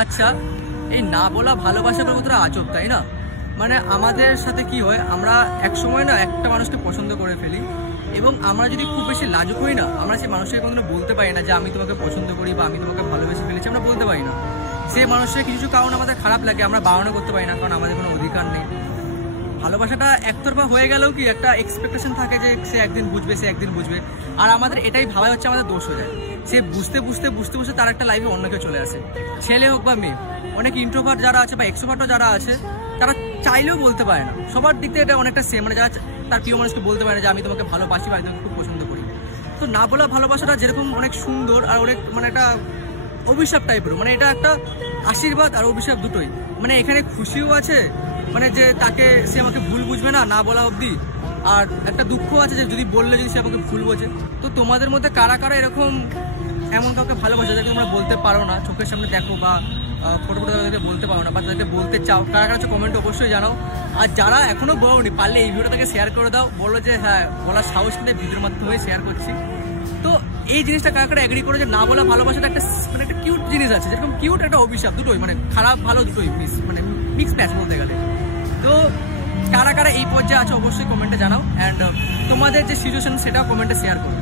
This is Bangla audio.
আচ্ছা, এই না বলা ভালোবাসাটা কতটা আজব, তাই না? মানে আমাদের সাথে কি হয়, আমরা এক সময় না একটা মানুষকে পছন্দ করে ফেলি, এবং আমরা যদি খুব বেশি লাজুক হই না, আমরা সেই মানুষকে কোনোদিনও বলতে পারি না যে আমি তোমাকে পছন্দ করি বা আমি তোমাকে ভালোবেসে ফেলেছি, আমরা বলতে পারি না। সেই মানুষের কিছু কারণ আমাদের খারাপ লাগে, আমরা বারণও করতে পারি না, কারণ আমাদের কোনো অধিকার নেই। ভালোবাসাটা একতরফা হয়ে গেলেও কি একটা এক্সপেকটেশন থাকে যে সে একদিন বুঝবে, সে একদিন বুঝবে, আর আমাদের এটাই ভাবা হচ্ছে আমাদের দোষ হয়ে যায়। সে বুঝতে বুঝতে বুঝতে বুঝতে তার একটা লাইফে অন্য কেউ চলে আসে, ছেলে হোক বা মেয়ে। অনেক ইন্ট্রোভার্ট যারা আছে বা এক্সট্রোভার্টও যারা আছে, তারা চাইলেও বলতে পারে না। সবার দিক থেকে এটা অনেকটা সেম, মানে যারা তার প্রিয় মানুষকে বলতে পারে না যে আমি তোমাকে ভালোবাসি বা আমি তোমাকে খুব পছন্দ করি। তো না বলা ভালোবাসাটা যেরকম অনেক সুন্দর আর অনেক মানে একটা অভিশাপ টাইপের, মানে এটা একটা আশীর্বাদ আর অভিশাপ দুটোই। মানে এখানে খুশিও আছে, মানে যে তাকে সে আমাকে ভুল বুঝবে না না বলা অবধি, আর একটা দুঃখ আছে যে যদি বললে যদি সে আমাকে ভুল বোঝে। তো তোমাদের মধ্যে কারা কারা এরকম এমন কাউকে ভালোবাসে যাকে তোমরা বলতে পারো না, চোখের সামনে দেখো বা ফটো ফটো তাদেরকে বলতে পারো না, বা তাদেরকে বলতে চাও, কারা কারা কমেন্ট অবশ্যই জানাও। আর যারা এখনো বলোনি, পারলে এই ভিডিওটা থেকে শেয়ার করে দাও, বলো যে হ্যাঁ বলার সাহস কিন্তু ভিডিওর মাধ্যমে শেয়ার করছি। তো এই জিনিসটা কারা কারা এগ্রি করে যে না বলা ভালোবাসাটা একটা মানে একটা কিউট জিনিস আছে, যেরকম কিউট একটা অভিশাপ, দুটোই মানে খারাপ ভালো দুটোই মানে মিক্স ম্যাচ বলতে গেলে। তো কারা কারা এই পর্যায়ে আছে অবশ্যই কমেন্টে জানাও, অ্যান্ড তোমাদের যে সিচুয়েশন সেটাও কমেন্টে শেয়ার করো।